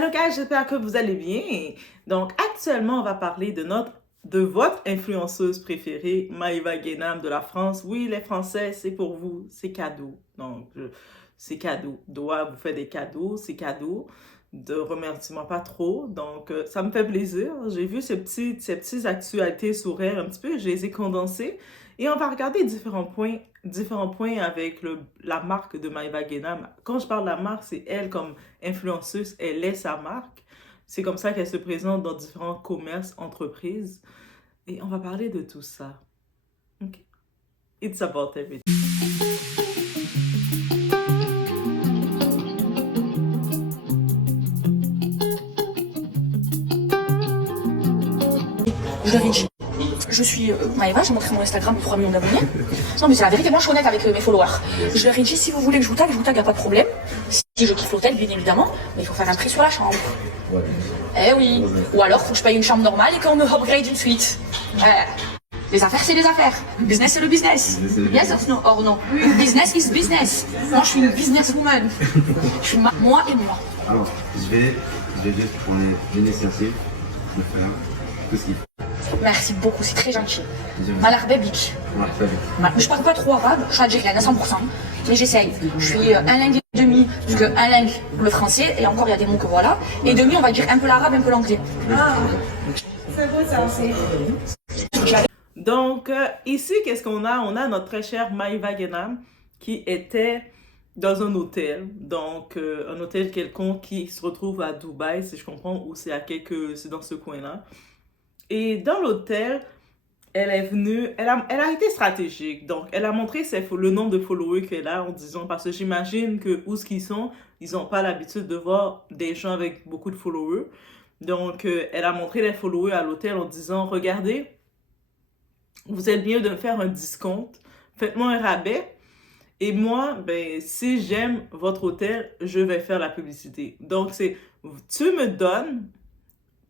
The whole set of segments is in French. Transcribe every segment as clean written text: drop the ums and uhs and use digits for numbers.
Allô guys, j'espère que vous allez bien. Donc actuellement, on va parler de votre influenceuse préférée, Maïva Guénam de la France. Oui, les Français, c'est pour vous, c'est cadeau. C'est cadeau. Doit vous faire des cadeaux, c'est cadeau. De remerciements pas trop. Donc, ça me fait plaisir. J'ai vu ces petites actualités sur elle un petit peu, je les ai condensées. Et on va regarder différents points avec la marque de Maïva Guénam. Quand je parle de la marque, c'est elle comme influenceuse, elle est sa marque. C'est comme ça qu'elle se présente dans différents commerces, entreprises. Et on va parler de tout ça. Ok. It's about everything. Je leur ai dit, je suis Maëva, j'ai montré mon Instagram de 3 millions d'abonnés. Non mais c'est la vérité, moi je suis honnête avec mes followers. Je leur ai dit, si vous voulez que je vous tag, y a pas de problème. Si je kiffe l'hôtel, bien évidemment, mais il faut faire un prix sur la chambre. Ouais. Eh oui. Ou alors, faut que je paye une chambre normale et qu'on me upgrade une suite. Les affaires, c'est les affaires. Le business, c'est le business. Yes or no? Business is business. Moi, je suis une businesswoman. Je suis moi et moi. Alors, je vais juste prendre l'initiative de faire tout ce qu'il faut. Merci beaucoup, c'est très gentil. Malarbebik. Je parle pas trop arabe, je suis algérienne à 100%, mais j'essaye. Je suis un langue et demi, parce que un langue le français, et encore il y a des mots que voilà, et demi on va dire un peu l'arabe, un peu l'anglais. Ah, c'est beau ça, Donc, ici, qu'est-ce qu'on a? On a notre très chère Maïva Guénam qui était dans un hôtel, donc un hôtel quelconque qui se retrouve à Dubaï, si je comprends, ou c'est c'est dans ce coin-là. Et dans l'hôtel, elle est venue, elle a été stratégique. Donc, elle a montré le nombre de followers qu'elle a en disant, parce que j'imagine que où ce qu'ils sont, ils n'ont pas l'habitude de voir des gens avec beaucoup de followers. Donc, elle a montré les followers à l'hôtel en disant, regardez, vous êtes bien de me faire un discount, faites-moi un rabais. Et moi, ben, si j'aime votre hôtel, je vais faire la publicité. Donc, tu me donnes,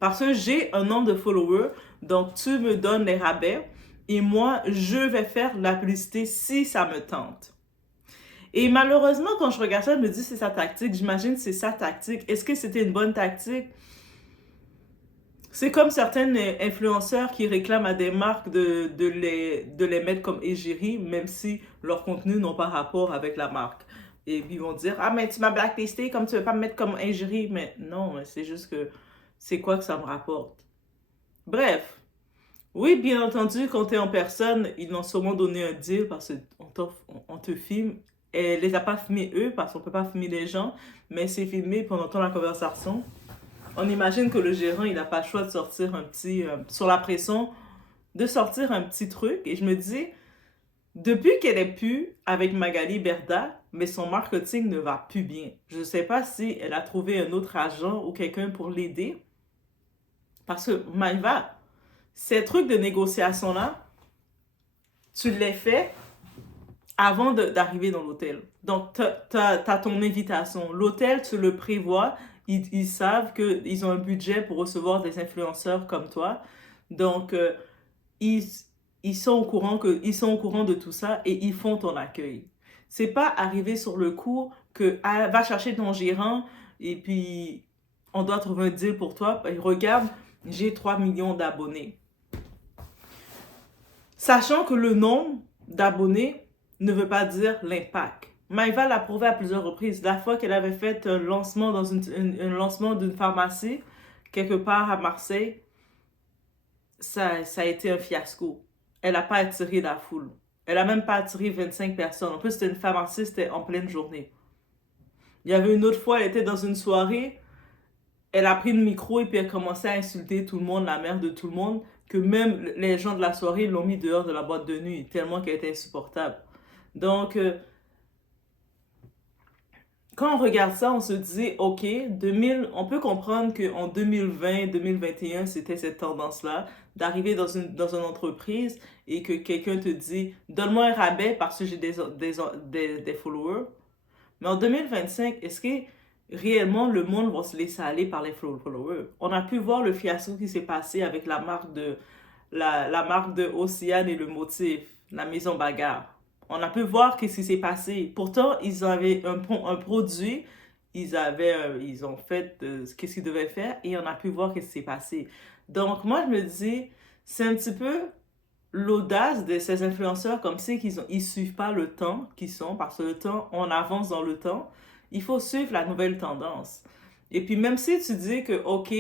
parce que j'ai un nombre de followers, donc tu me donnes les rabais et moi, je vais faire la publicité si ça me tente. Et malheureusement, quand je regarde ça, je me dis c'est sa tactique. J'imagine que c'est sa tactique. Est-ce que c'était une bonne tactique? C'est comme certains influenceurs qui réclament à des marques de les mettre comme égérie, même si leurs contenus n'ont pas rapport avec la marque. Et puis ils vont dire, ah, mais tu m'as blacklisté, comme tu veux pas me mettre comme égérie. Mais non, c'est juste que c'est quoi que ça me rapporte? Bref. Oui, bien entendu, quand tu es en personne, ils l'ont sûrement donné un deal parce qu'on te filme. Elle les a pas filmés eux, parce qu'on peut pas filmer les gens, mais c'est filmé pendant la conversation. On imagine que le gérant, il n'a pas le choix de sortir sur la pression, de sortir un petit truc. Et je me dis, depuis qu'elle est plus avec Magali Berda, mais son marketing ne va plus bien. Je ne sais pas si elle a trouvé un autre agent ou quelqu'un pour l'aider. Parce que Maïva, ces trucs de négociation-là, tu les fais avant d'arriver dans l'hôtel. Donc, tu as ton invitation. L'hôtel, tu le prévois. Ils savent qu'ils ont un budget pour recevoir des influenceurs comme toi. Donc, ils sont au courant de tout ça et ils font ton accueil. C'est pas arriver sur le coup que va chercher ton gérant et puis on doit trouver un deal pour toi. Et regarde, j'ai 3 millions d'abonnés. Sachant que le nombre d'abonnés ne veut pas dire l'impact. Maïva l'a prouvé à plusieurs reprises. La fois qu'elle avait fait un lancement un lancement d'une pharmacie, quelque part à Marseille, ça a été un fiasco. Elle n'a pas attiré la foule. Elle n'a même pas attiré 25 personnes. En plus, c'était une pharmacie, c'était en pleine journée. Il y avait une autre fois, elle était dans une soirée, elle a pris le micro et puis elle commençait à insulter tout le monde, la mère de tout le monde, que même les gens de la soirée l'ont mis dehors de la boîte de nuit, tellement qu'elle était insupportable. Donc, quand on regarde ça, on se dit, OK, on peut comprendre qu'en 2020, 2021, c'était cette tendance-là d'arriver dans une entreprise et que quelqu'un te dit, donne-moi un rabais parce que j'ai des followers. Mais en 2025, est-ce que réellement le monde va se laisser aller par les followers? On a pu voir le fiasco qui s'est passé avec la marque de Océane et le motif, la maison bagarre. On a pu voir ce qui s'est passé. Pourtant, ils avaient un produit, ils ont fait qu'est-ce qu'ils devaient faire et on a pu voir qu'est-ce qui s'est passé. Donc, moi, je me dis, c'est un petit peu l'audace de ces influenceurs comme c'est ils suivent pas le temps qu'ils sont, parce que le temps, on avance dans le temps. Il faut suivre la nouvelle tendance. Et puis, même si tu dis que, OK,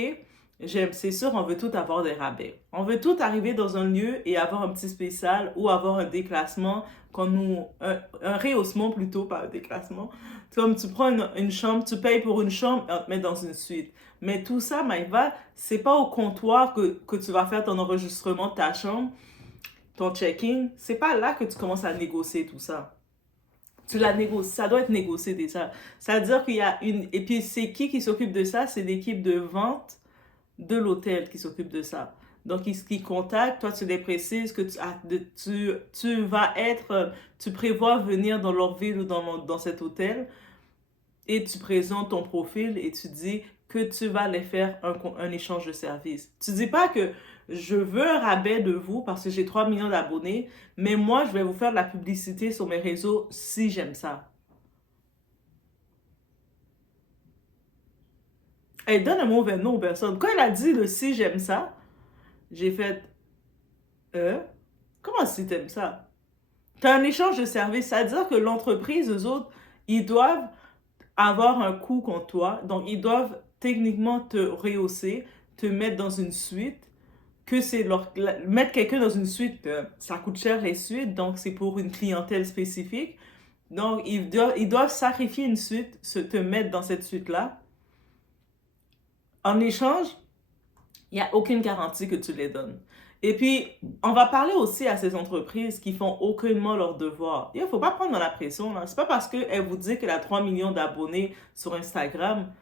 c'est sûr, on veut tout avoir des rabais. On veut tout arriver dans un lieu et avoir un petit spécial ou avoir un déclassement, un rehaussement plutôt, pas un déclassement. Comme tu prends une chambre, tu payes pour une chambre et on te met dans une suite. Mais tout ça, Maïva, c'est pas au comptoir que tu vas faire ton enregistrement de ta chambre, ton check-in. C'est pas là que tu commences à négocier tout ça. Tu la négocies, ça doit être négocié déjà. Ça veut dire qu'il y a une... Et puis, c'est qui s'occupe de ça? C'est l'équipe de vente de l'hôtel qui s'occupe de ça. Donc, ils contactent, toi, tu les précises que tu vas être... Tu prévois venir dans leur ville ou dans cet hôtel et tu présentes ton profil et tu dis que tu vas les faire un échange de services. Tu dis pas que je veux un rabais de vous parce que j'ai 3 millions d'abonnés, mais moi, je vais vous faire de la publicité sur mes réseaux si j'aime ça. Elle donne un mauvais nom aux personnes. Quand elle a dit le si j'aime ça, j'ai fait comment si t'aimes ça? T'as un échange de services, c'est-à-dire que l'entreprise, eux autres, ils doivent avoir un coût contre toi, donc ils doivent techniquement te rehausser, te mettre dans une suite, que c'est mettre quelqu'un dans une suite, ça coûte cher les suites, donc c'est pour une clientèle spécifique. Donc, ils doivent sacrifier une suite, te mettre dans cette suite-là. En échange, il n'y a aucune garantie que tu les donnes. Et puis, on va parler aussi à ces entreprises qui font aucunement leur devoir. Il ne faut pas prendre dans la pression. Ce n'est pas parce qu'elle vous dit qu'elle a 3 millions d'abonnés sur Instagram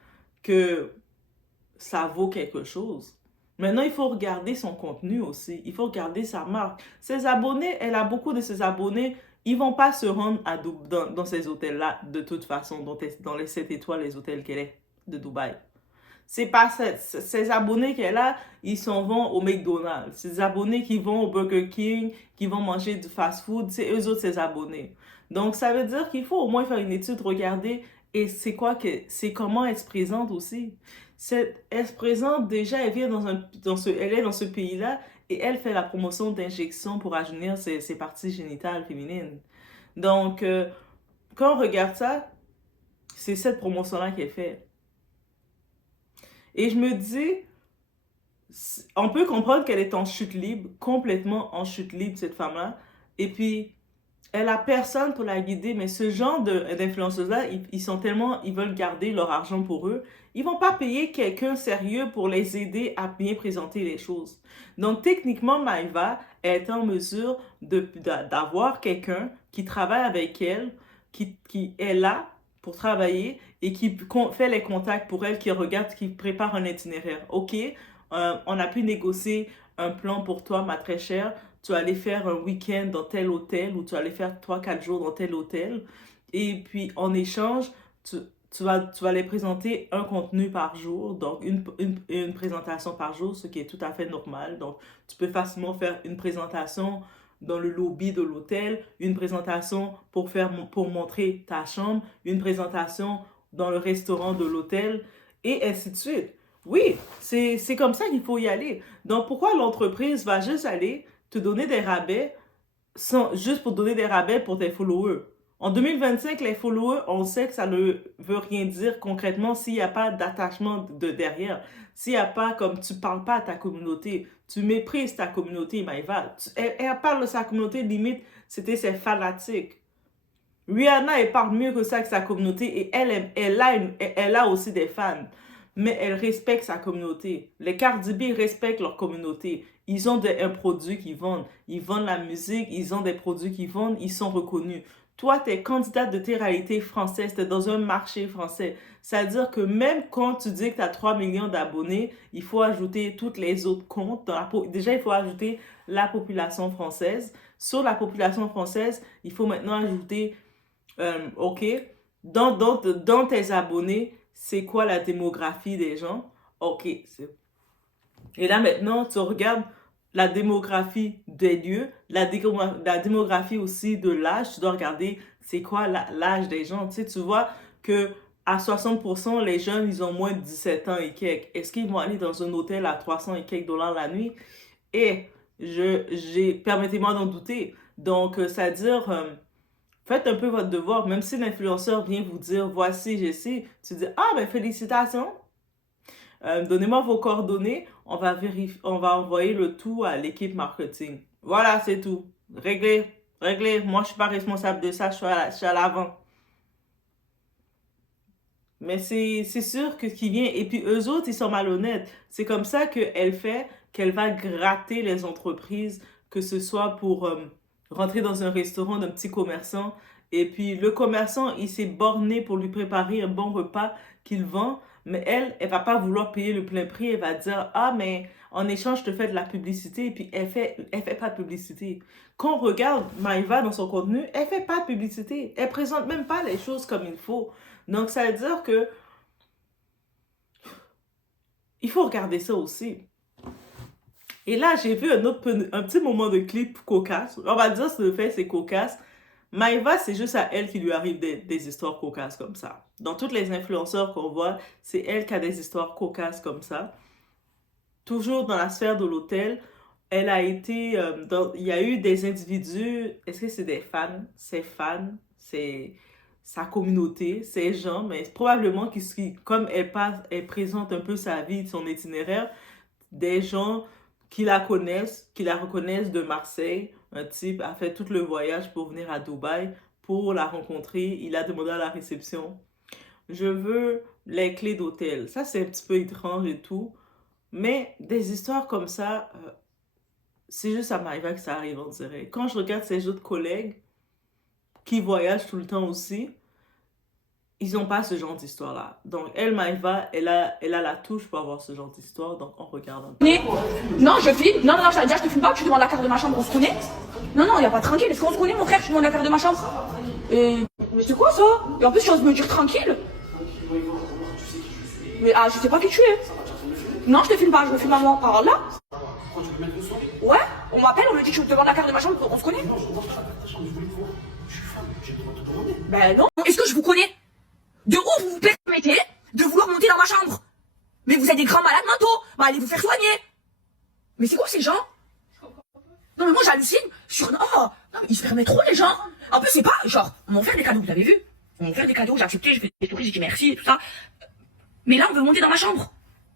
que ça vaut quelque chose. Maintenant, il faut regarder son contenu aussi. Il faut regarder sa marque. Ses abonnés, elle a beaucoup de ses abonnés, ils ne vont pas se rendre dans ces hôtels-là de toute façon, dans les 7 étoiles, les hôtels qu'elle est de Dubaï. C'est pas ces abonnés qu'elle a, ils s'en vont au McDonald's. Ces abonnés qui vont au Burger King, qui vont manger du fast-food, c'est eux autres, ces abonnés. Donc, ça veut dire qu'il faut au moins faire une étude, regarder, et c'est comment elle se présente aussi. Elle se présente déjà, elle vient elle est dans ce pays-là, et elle fait la promotion d'injections pour rajeunir ses parties génitales féminines. Donc, quand on regarde ça, c'est cette promotion-là qu'elle fait. Et je me dis, on peut comprendre qu'elle est en chute libre, complètement en chute libre, cette femme-là. Et puis, elle a personne pour la guider, mais ce genre d'influenceuses-là, ils veulent garder leur argent pour eux. Ils vont pas payer quelqu'un sérieux pour les aider à bien présenter les choses. Donc, techniquement, Maïva est en mesure d'avoir quelqu'un qui travaille avec elle, qui est là pour travailler et qui fait les contacts pour elle, qui regarde, qui prépare un itinéraire. OK, on a pu négocier un plan pour toi, ma très chère. Tu vas aller faire un week-end dans tel hôtel ou tu vas aller faire 3-4 jours dans tel hôtel. Et puis, en échange, tu vas les présenter un contenu par jour, donc une présentation par jour, ce qui est tout à fait normal. Donc, tu peux facilement faire une présentation dans le lobby de l'hôtel, une présentation pour montrer ta chambre, une présentation dans le restaurant de l'hôtel, et ainsi de suite. Oui, c'est comme ça qu'il faut y aller. Donc, pourquoi l'entreprise va juste aller te donner des rabais juste pour donner des rabais pour tes followers? En 2025, les followers, on sait que ça ne veut rien dire concrètement s'il n'y a pas d'attachement derrière. S'il n'y a pas, comme tu ne parles pas à ta communauté, tu méprises ta communauté, Maïva. Elle parle de sa communauté, limite, c'était ses fanatiques. Rihanna, elle parle mieux que ça que sa communauté et elle a aussi des fans. Mais elle respecte sa communauté. Les Cardi B respectent leur communauté. Ils ont un produit qu'ils vendent. Ils vendent la musique, ils ont des produits qu'ils vendent, ils sont reconnus. Toi, tu es candidate de tes réalités françaises, tu es dans un marché français. C'est-à-dire que même quand tu dis que tu as 3 millions d'abonnés, il faut ajouter toutes les autres comptes. Déjà, il faut ajouter la population française. Sur la population française, il faut maintenant ajouter, OK, dans tes abonnés, c'est quoi la démographie des gens? OK. Et là, maintenant, tu regardes la démographie des lieux, la démographie aussi de l'âge. Tu dois regarder c'est quoi l'âge des gens. Tu sais, tu vois que à 60%, les jeunes, ils ont moins de 17 ans et quelques. Est-ce qu'ils vont aller dans un hôtel à 300 et quelques dollars la nuit? Et permettez-moi d'en douter. Donc, c'est-à-dire, faites un peu votre devoir. Même si l'influenceur vient vous dire, voici, j'essaie, tu dis, ah, ben félicitations. Donnez-moi vos coordonnées. On va envoyer le tout à l'équipe marketing. Voilà, c'est tout. Réglé, réglé. Moi, je suis pas responsable de ça. Je suis à l'avant. Mais c'est sûr que ce qui vient. Et puis, eux autres, ils sont malhonnêtes. C'est comme ça qu'elle fait, qu'elle va gratter les entreprises, que ce soit pour rentrer dans un restaurant d'un petit commerçant. Et puis, le commerçant, il s'est borné pour lui préparer un bon repas qu'il vend. Mais elle va pas vouloir payer le plein prix. Elle va dire, ah, mais en échange, je te fais de la publicité. Et puis, elle fait pas de publicité. Quand on regarde Maëva dans son contenu, elle fait pas de publicité. Elle présente même pas les choses comme il faut. Donc, ça veut dire que il faut regarder ça aussi. Et là, j'ai vu un petit moment de clip cocasse. On va dire ce le fait, c'est cocasse. Maëva, c'est juste à elle qui lui arrive des histoires cocasses comme ça. Dans toutes les influenceurs qu'on voit, c'est elle qui a des histoires cocasses comme ça. Toujours dans la sphère de l'hôtel, elle a été... il y a eu des individus... Est-ce que c'est des fans? C'est fans? C'est sa communauté, ces gens, mais probablement comme elle présente un peu sa vie, son itinéraire, des gens qui la connaissent, qui la reconnaissent de Marseille. Un type a fait tout le voyage pour venir à Dubaï pour la rencontrer. Il a demandé à la réception, je veux les clés d'hôtel. Ça, c'est un petit peu étrange et tout. Mais des histoires comme ça, c'est juste à Maëva que ça arrive, on dirait. Quand je regarde ses autres collègues qui voyagent tout le temps aussi, ils n'ont pas ce genre d'histoire-là. Donc, elle, Maëva, elle a la touche pour avoir ce genre d'histoire. Donc, on regarde un peu. Non, je filme. Non, je t'ai dit, je te filme pas. Tu demandes la carte de ma chambre, on se connaît. Non, il n'y a pas tranquille. Est-ce qu'on se connaît, mon frère? Tu demandes la carte de ma chambre. Mais c'est quoi ça? Et en plus, tu oses me dire tranquille. Mais je sais pas qui tu es. Non, je te filme pas. Je me filme à moi. Par là. Ouais, on m'appelle, on me dit que je te demande la carte de ma chambre, on se connaît. Ben non. Est-ce que je vous connais? De où vous vous permettez de vouloir monter dans ma chambre? Mais vous êtes des grands malades mentaux. Bah, allez vous faire soigner. Mais c'est quoi ces gens? Non mais moi j'hallucine. Non mais ils se permettent trop les gens. En plus c'est pas genre, on m'a offert des cadeaux, vous avez vu? On m'a offert des cadeaux, j'ai accepté, j'ai fait des stories, j'ai dit merci et tout ça. Mais là on veut monter dans ma chambre.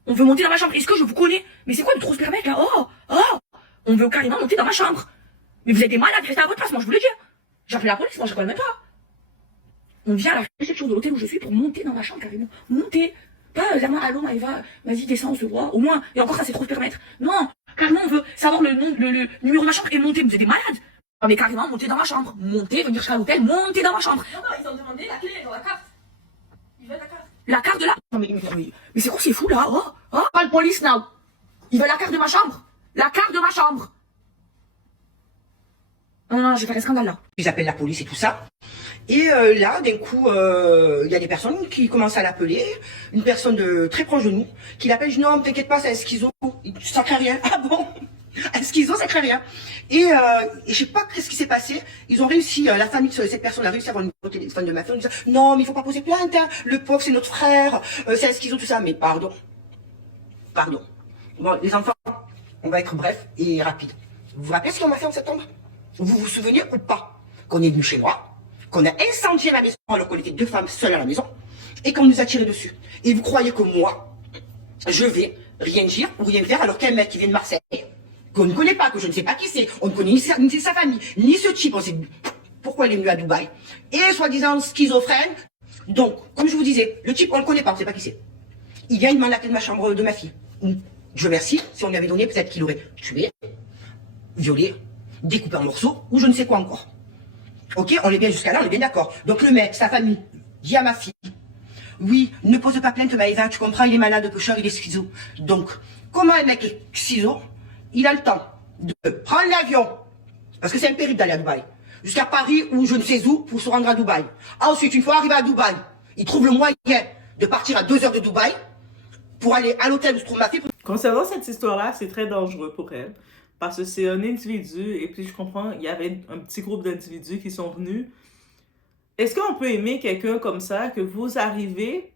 On veut monter dans ma chambre. Est-ce que je vous connais? Mais c'est quoi de trop se permettre là? On veut carrément monter dans ma chambre. Mais vous êtes des malades, restez à votre place, moi je vous le dis. J'ai appelé la police, moi je connais même pas. On vient à la réception de l'hôtel où je suis pour monter dans ma chambre carrément. Monter. Pas la main, allô Maëva, vas-y descends, on se voit. Au moins, et encore ça c'est trop se permettre. Non, carrément on veut savoir le nom, le numéro de ma chambre et monter. Vous êtes des malades. Non mais carrément monter dans ma chambre. Monter, venir jusqu'à l'hôtel, monter dans ma chambre. Non, ils ont demandé la clé dans la carte. Ils veulent la carte. La carte de la... Non mais c'est quoi c'est fou là? Pas le police now. Ils veulent la carte de ma chambre. La carte de ma chambre. Non, je vais faire un scandale là. Ils appellent la police et tout ça. Et là, d'un coup, il y a des personnes qui commencent à l'appeler. Une personne très proche de nous, qui l'appelle, je dis non, t'inquiète pas, c'est un schizo. Ça craint rien. Ah bon? Un schizo, ça craint rien. Et je sais pas ce qui s'est passé. Ils ont réussi, la famille de cette personne a réussi à avoir une numéro de téléphone de ma fille. Non, mais il faut pas poser plainte. Hein. Le pauvre, c'est notre frère. C'est un schizo, tout ça. Mais pardon. Bon, les enfants, on va être bref et rapide. Vous vous rappelez ce qu'on m'a fait en septembre? Vous vous souvenez ou pas qu'on est venu chez moi, qu'on a incendié la maison alors qu'on était deux femmes seules à la maison et qu'on nous a tiré dessus. Et vous croyez que moi, je vais rien dire ou rien faire alors qu'un mec qui vient de Marseille, qu'on ne connaît pas, que je ne sais pas qui c'est, on ne connaît ni sa famille, ni ce type, on sait pourquoi il est venu à Dubaï, et soi-disant schizophrène. Donc, comme je vous disais, le type on ne le connaît pas, on ne sait pas qui c'est. Il vient, il demande la clé de ma chambre de ma fille. Je remercie, si on lui avait donné, peut-être qu'il aurait tué, violé, découpé en morceaux, ou je ne sais quoi encore. Ok, on est bien jusqu'à là, on est bien d'accord. Donc le mec, sa famille, dit à ma fille, oui, ne pose pas plainte Maëva, tu comprends, il est malade, pêcheur, il est schizo. Donc, comment un mec est schizo, il a le temps de prendre l'avion, parce que c'est impérible d'aller à Dubaï, jusqu'à Paris ou je ne sais où pour se rendre à Dubaï. Ensuite, une fois arrivé à Dubaï, il trouve le moyen de partir à 2 heures de Dubaï pour aller à l'hôtel où se trouve ma fille. Concernant cette histoire-là, c'est très dangereux pour elle. Parce que c'est un individu, et puis je comprends, il y avait un petit groupe d'individus qui sont venus Est-ce qu'on peut aimer quelqu'un comme ça, que vous arrivez,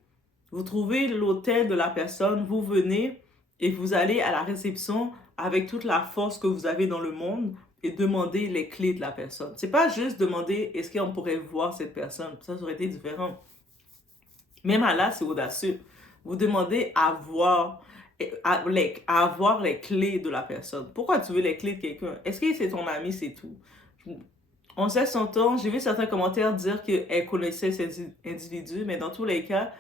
vous trouvez l'hôtel de la personne, vous venez et vous allez à la réception avec toute la force que vous avez dans le monde et demander les clés de la personne. C'est pas juste demander est-ce qu'on pourrait voir cette personne, ça aurait été différent. Même à là, c'est audacieux. Vous demandez à avoir les clés de la personne. Pourquoi tu veux les clés de quelqu'un? Est-ce que c'est ton ami, c'est tout? On sait son temps. J'ai vu certains commentaires dire qu'elle connaissait cet individu, mais dans tous les cas,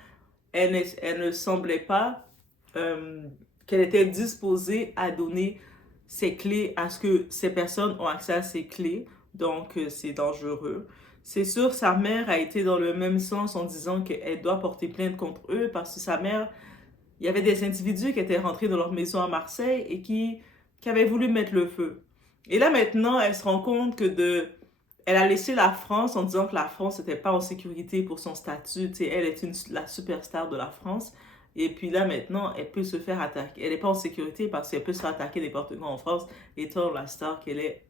elle ne semblait pas qu'elle était disposée à donner ses clés, à ce que ces personnes ont accès à ses clés. Donc, c'est dangereux. C'est sûr, sa mère a été dans le même sens en disant qu'elle doit porter plainte contre eux parce que sa mère, il y avait des individus qui étaient rentrés dans leur maison à Marseille et qui avaient voulu mettre le feu. Et là, maintenant, elle se rend compte elle a laissé la France en disant que la France n'était pas en sécurité pour son statut. Tu sais, elle est la superstar de la France. Et puis là, maintenant, elle peut se faire attaquer. Elle n'est pas en sécurité parce qu'elle peut se faire attaquer n'importe quoi en France, étant la star qu'elle est.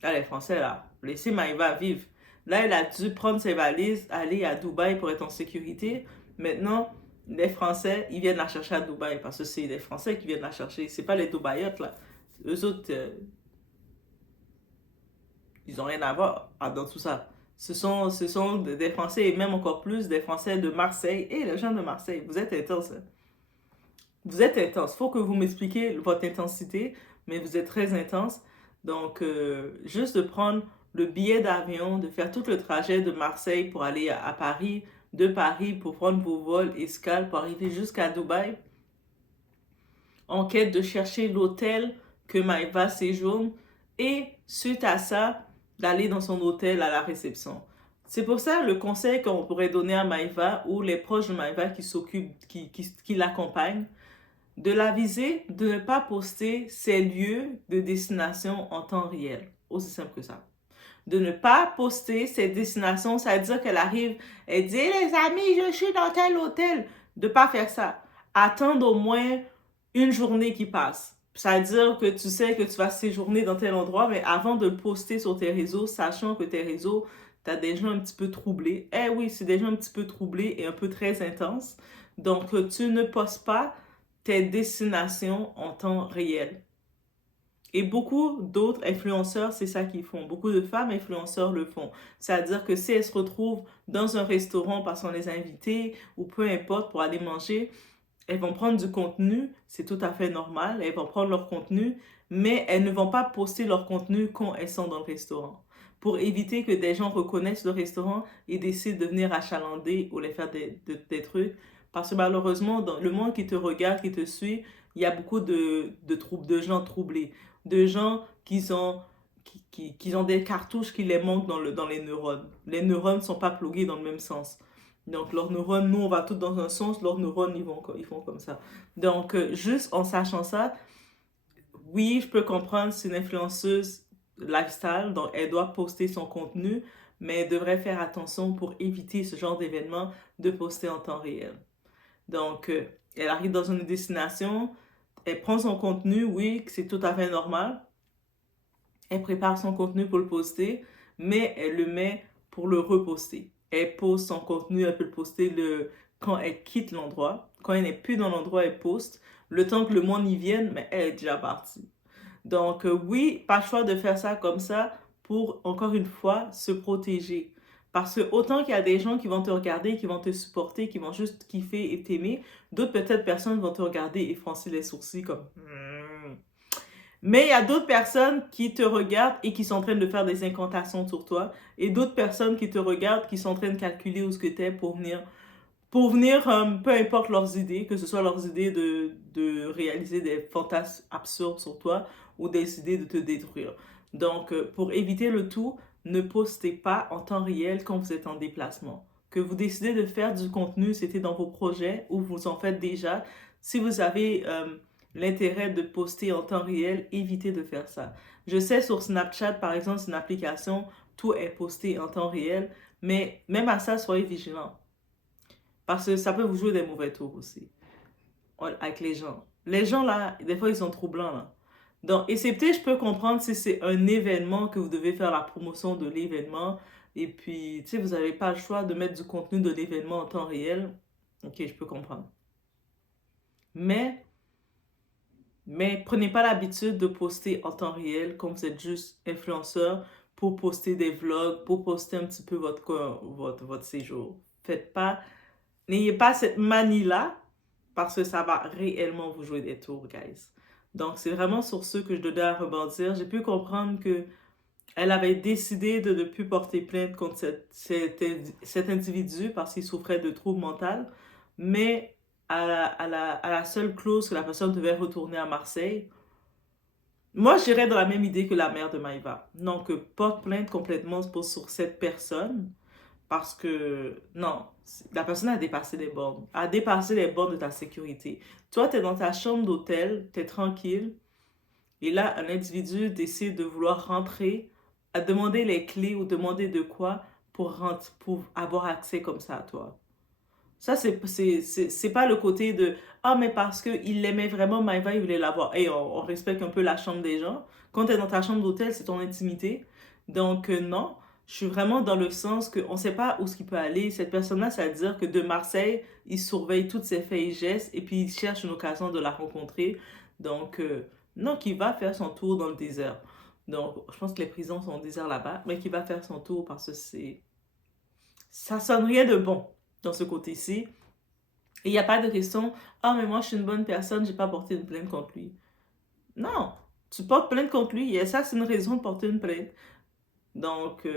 Là, les Français, là, laissez Maïva vivre. Là, elle a dû prendre ses valises, aller à Dubaï pour être en sécurité. Maintenant, les Français, ils viennent la chercher à Dubaï parce que c'est les Français qui viennent la chercher. C'est pas les Dubaïotes, là. Eux autres, ils n'ont rien à voir dans tout ça. Ce sont des Français, et même encore plus des Français de Marseille. Et les gens de Marseille, vous êtes intenses. Hein? Vous êtes intense. Il faut que vous m'expliquiez votre intensité, mais vous êtes très intense. Donc, juste de prendre le billet d'avion, de faire tout le trajet de Marseille pour aller à Paris, de Paris pour prendre vos vols, escale, pour arriver jusqu'à Dubaï, en quête de chercher l'hôtel que Maïva séjourne, et suite à ça, d'aller dans son hôtel à la réception. C'est pour ça le conseil qu'on pourrait donner à Maïva ou les proches de Maïva qui s'occupent, qui l'accompagnent, de l'aviser de ne pas poster ses lieux de destination en temps réel. Aussi simple que ça. De ne pas poster ses destinations, ça veut dire qu'elle arrive, elle dit hey, les amis, je suis dans tel hôtel. De ne pas faire ça. Attendre au moins une journée qui passe. Ça veut dire que tu sais que tu vas séjourner dans tel endroit, mais avant de le poster sur tes réseaux, sachant que tes réseaux, tu as des gens un petit peu troublés. Eh oui, c'est des gens un petit peu troublés et un peu très intenses. Donc, tu ne postes pas tes destinations en temps réel. Et beaucoup d'autres influenceurs, c'est ça qu'ils font. Beaucoup de femmes influenceurs le font. C'est-à-dire que si elles se retrouvent dans un restaurant parce qu'on les a invités ou peu importe pour aller manger, elles vont prendre du contenu, c'est tout à fait normal, elles vont prendre leur contenu, mais elles ne vont pas poster leur contenu quand elles sont dans le restaurant. Pour éviter que des gens reconnaissent le restaurant et décident de venir achalander ou les faire des trucs. Parce que malheureusement, dans le monde qui te regarde, qui te suit, il y a beaucoup de gens troublés. De gens qui ont des cartouches qui les manquent dans les neurones. Les neurones ne sont pas plugués dans le même sens. Donc, leurs neurones, nous, on va tous dans un sens, leurs neurones, ils font comme ça. Donc, juste en sachant ça, oui, je peux comprendre, c'est une influenceuse lifestyle, donc elle doit poster son contenu, mais elle devrait faire attention pour éviter ce genre d'événement de poster en temps réel. Donc, elle arrive dans une destination, elle prend son contenu, oui, c'est tout à fait normal. Elle prépare son contenu pour le poster, mais elle le met pour le reposter. Elle poste son contenu, elle peut le poster quand elle quitte l'endroit. Quand elle n'est plus dans l'endroit, elle poste. Le temps que le monde y vienne, mais elle est déjà partie. Donc oui, pas le choix de faire ça comme ça pour, encore une fois, se protéger. Parce que autant qu'il y a des gens qui vont te regarder, qui vont te supporter, qui vont juste kiffer et t'aimer, d'autres peut-être personnes vont te regarder et froncer les sourcils comme... Mais il y a d'autres personnes qui te regardent et qui sont en train de faire des incantations sur toi. Et d'autres personnes qui te regardent, qui sont en train de calculer où ce que tu es pour venir, peu importe leurs idées, que ce soit leurs idées de réaliser des fantasmes absurdes sur toi ou des idées de te détruire. Donc, pour éviter le tout, ne postez pas en temps réel quand vous êtes en déplacement. Que vous décidez de faire du contenu, c'était dans vos projets ou vous en faites déjà. Si vous avez... l'intérêt de poster en temps réel, évitez de faire ça. Je sais sur Snapchat, par exemple, c'est une application, tout est posté en temps réel, mais même à ça, soyez vigilants. Parce que ça peut vous jouer des mauvais tours aussi, avec les gens. Les gens, là, des fois, ils sont troublants, là. Donc, excepté, je peux comprendre si c'est un événement que vous devez faire la promotion de l'événement, Et puis, tu sais, vous n'avez pas le choix de mettre du contenu de l'événement en temps réel. Ok, je peux comprendre. Mais prenez pas l'habitude de poster en temps réel quand vous êtes juste influenceur pour poster des vlogs, pour poster un petit peu votre séjour. Faites pas, n'ayez pas cette manie-là parce que ça va réellement vous jouer des tours, guys. Donc, c'est vraiment sur ce que je devais à rebondir. J'ai pu comprendre que elle avait décidé de ne plus porter plainte contre cet individu parce qu'il souffrait de troubles mentaux, mais à la seule clause que la personne devait retourner à Marseille. Moi, j'irais dans la même idée que la mère de Maïva. Donc, porte plainte complètement sur cette personne parce que, non, la personne a dépassé les bornes. A dépassé les bornes de ta sécurité. Toi, tu es dans ta chambre d'hôtel, tu es tranquille, et là, un individu décide de vouloir rentrer, à demander les clés ou demander de quoi pour avoir accès comme ça à toi. Ça, c'est pas le côté de « Ah, mais parce qu'il l'aimait vraiment, Maïva, il voulait l'avoir. » Et on respecte un peu la chambre des gens. Quand tu es dans ta chambre d'hôtel, c'est ton intimité. Donc, non, je suis vraiment dans le sens qu'on ne sait pas où ce qu'il peut aller. Cette personne-là, ça veut dire que de Marseille, il surveille toutes ses faits et gestes et puis il cherche une occasion de la rencontrer. Donc, non, qu'il va faire son tour dans le désert. Donc, je pense que les prisons sont au désert là-bas, mais qu'il va faire son tour parce que ça sonne rien de bon dans ce côté-ci. Et il n'y a pas de question, ah, mais moi, je suis une bonne personne, j'ai pas porté une plainte contre lui. Non, tu portes plainte contre lui, et ça, c'est une raison de porter une plainte. Donc,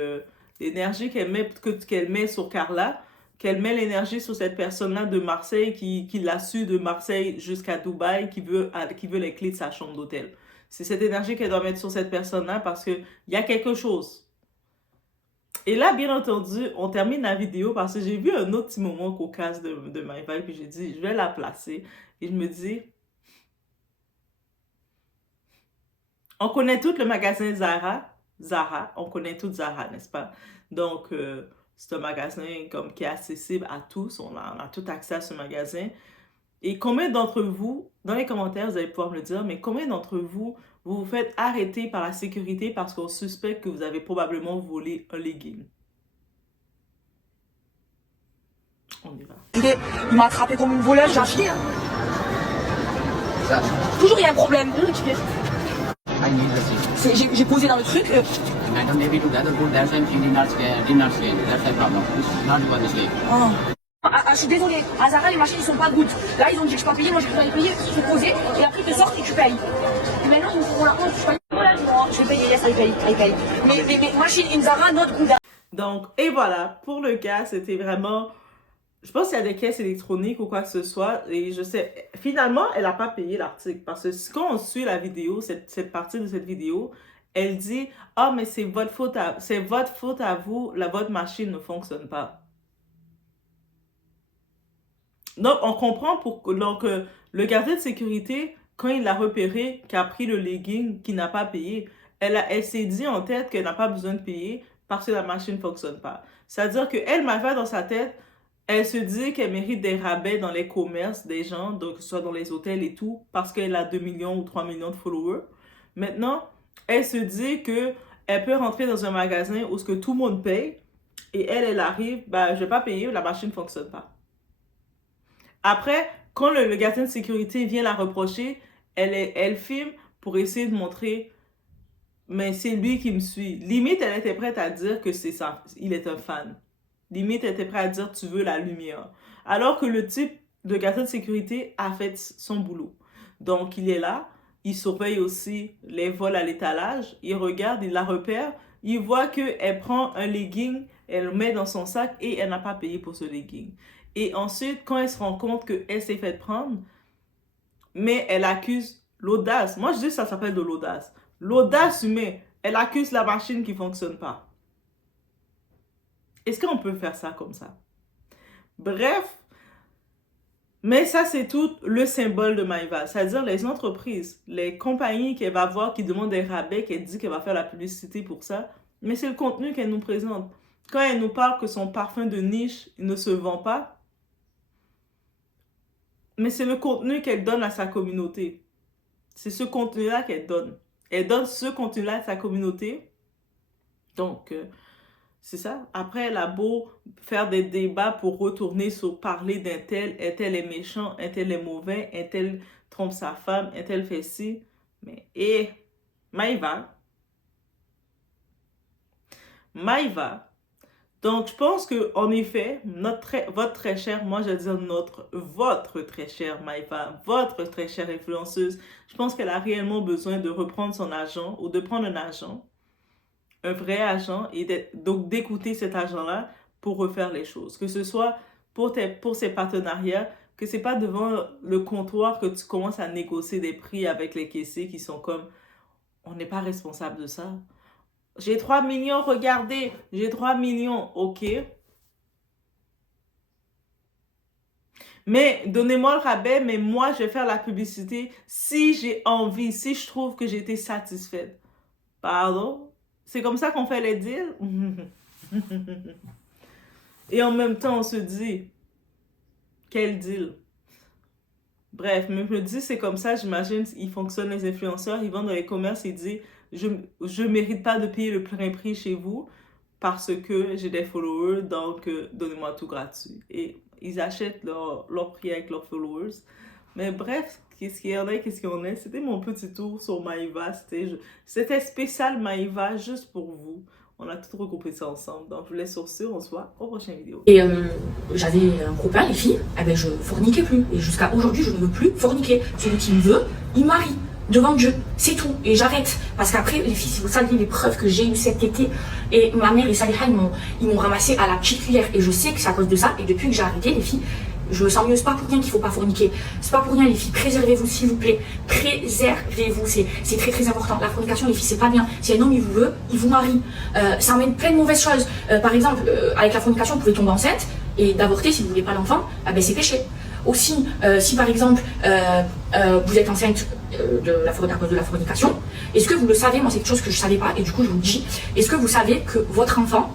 l'énergie qu'elle met sur Carla, qu'elle met l'énergie sur cette personne-là de Marseille qui l'a su de Marseille jusqu'à Dubaï, qui veut les clés de sa chambre d'hôtel. C'est cette énergie qu'elle doit mettre sur cette personne-là parce qu'il y a quelque chose. Et là, bien entendu, on termine la vidéo parce que j'ai vu un autre petit moment cocasse de Maïva, puis j'ai dit, je vais la placer. Et je me dis, on connaît tout le magasin Zara. On connaît tout Zara, n'est-ce pas? Donc, c'est un magasin qui est accessible à tous. On a tout accès à ce magasin. Et combien d'entre vous, dans les commentaires, vous allez pouvoir me le dire, mais combien d'entre vous vous faites arrêter par la sécurité parce qu'on suspecte que vous avez probablement volé un legging? On y va. Il m'a attrapé comme une voleuse, j'ai acheté. Hein. Toujours il y a un problème. J'ai posé dans le truc. Madam, maybe together go. That's why she did not stay. That's the problem. Not go this way. Oh. Je suis désolée, à Zara les machines ils sont pas good. Là ils ont dit que je peux pas payer, moi j'ai besoin de payer, il faut poser et après ils te sortent et tu payes. Et maintenant ils me font la honte, je paye. Voilà, je vais payer, yes, I paye. Mais machines in Zara not good. Donc, et voilà, pour le cas, c'était vraiment, je pense qu'il y a des caisses électroniques ou quoi que ce soit, et je sais, finalement, elle n'a pas payé l'article, parce que quand on suit la vidéo, cette partie de cette vidéo, elle dit, ah, mais c'est votre faute à vous, votre machine ne fonctionne pas. Donc, on comprend donc, le gardien de sécurité, quand il l'a repéré, qui a pris le legging, qui n'a pas payé, elle s'est dit en tête qu'elle n'a pas besoin de payer parce que la machine ne fonctionne pas. C'est-à-dire qu'elle m'avait dans sa tête, elle se dit qu'elle mérite des rabais dans les commerces des gens, donc que ce soit dans les hôtels et tout, parce qu'elle a 2 millions ou 3 millions de followers. Maintenant, elle se dit qu'elle peut rentrer dans un magasin où ce que tout le monde paye, et elle arrive, je ne vais pas payer, la machine ne fonctionne pas. Après, quand le gardien de sécurité vient la reprocher, elle filme pour essayer de montrer, mais c'est lui qui me suit. Limite, elle était prête à dire que c'est ça, il est un fan. Limite, elle était prête à dire, tu veux la lumière. Alors que le type de gardien de sécurité a fait son boulot. Donc, il est là, il surveille aussi les vols à l'étalage, il regarde, il la repère, il voit qu'elle prend un legging, elle le met dans son sac et elle n'a pas payé pour ce legging. Et ensuite, quand elle se rend compte qu'elle s'est fait prendre, mais elle accuse l'audace. Moi, je dis que ça s'appelle de l'audace. L'audace humaine, elle accuse la machine qui ne fonctionne pas. Est-ce qu'on peut faire ça comme ça? Bref, mais ça, c'est tout le symbole de Maïva. C'est-à-dire les entreprises, les compagnies qu'elle va voir qui demandent des rabais, qu'elle dit qu'elle va faire la publicité pour ça, mais c'est le contenu qu'elle nous présente. Quand elle nous parle que son parfum de niche ne se vend pas, mais c'est le contenu qu'elle donne à sa communauté. C'est ce contenu-là qu'elle donne. Elle donne ce contenu-là à sa communauté. Donc, C'est ça. Après, elle a beau faire des débats pour retourner sur parler d'un tel est méchant, un tel est mauvais, un tel trompe sa femme, un tel fait ci. Mais, Maïva. Donc, je pense que en effet, votre très chère, moi je veux dire votre très chère Maïva, votre très chère influenceuse, je pense qu'elle a réellement besoin de reprendre son agent ou de prendre un agent, un vrai agent, et donc d'écouter cet agent-là pour refaire les choses. Que ce soit pour ses partenariats, que c'est pas devant le comptoir que tu commences à négocier des prix avec les caissiers qui sont comme, on n'est pas responsable de ça. J'ai 3 millions, regardez, j'ai 3 millions, ok. Mais donnez-moi le rabais, mais moi, je vais faire la publicité si j'ai envie, si je trouve que j'ai été satisfaite. Pardon? C'est comme ça qu'on fait les deals? Et en même temps, on se dit, quel deal? Bref, mais je me dis, c'est comme ça, j'imagine, ils fonctionnent les influenceurs, ils vont dans les commerces et disent, je mérite pas de payer le plein prix chez vous parce que j'ai des followers, donc donnez-moi tout gratuit. Et ils achètent leur prix avec leurs followers. Mais bref, qu'est-ce qu'il y en a, qu'est-ce qu'il y en a? C'était mon petit tour sur Maïva. C'était spécial Maïva, juste pour vous. On a tout regroupé ça ensemble. Donc, je vous laisse sur ce. On se voit aux prochaines vidéos. Et j'avais un copain, les filles, eh ben, je forniquais plus. Et jusqu'à aujourd'hui, je ne veux plus forniquer. Celui qui me veut, il marie. Devant Dieu, c'est tout, et j'arrête. Parce qu'après, les filles, si vous saviez les preuves que j'ai eues cet été, et ma mère et Saliha, ils m'ont ramassé à la petite cuillère, et je sais que c'est à cause de ça, et depuis que j'ai arrêté, les filles, je me sens mieux. C'est pas pour rien qu'il faut pas forniquer, c'est pas pour rien, les filles, préservez-vous s'il vous plaît, préservez-vous, c'est très très important. La fornication, les filles, c'est pas bien. Si un homme il vous veut, il vous marie, ça amène plein de mauvaises choses. Par exemple, avec la fornication, vous pouvez tomber enceinte, et d'avorter si vous voulez pas l'enfant, ben c'est péché. Aussi, si par exemple vous êtes enceinte à cause de la fornication, est-ce que vous le savez? Moi c'est quelque chose que je savais pas et du coup je vous le dis. Est-ce que vous savez que votre enfant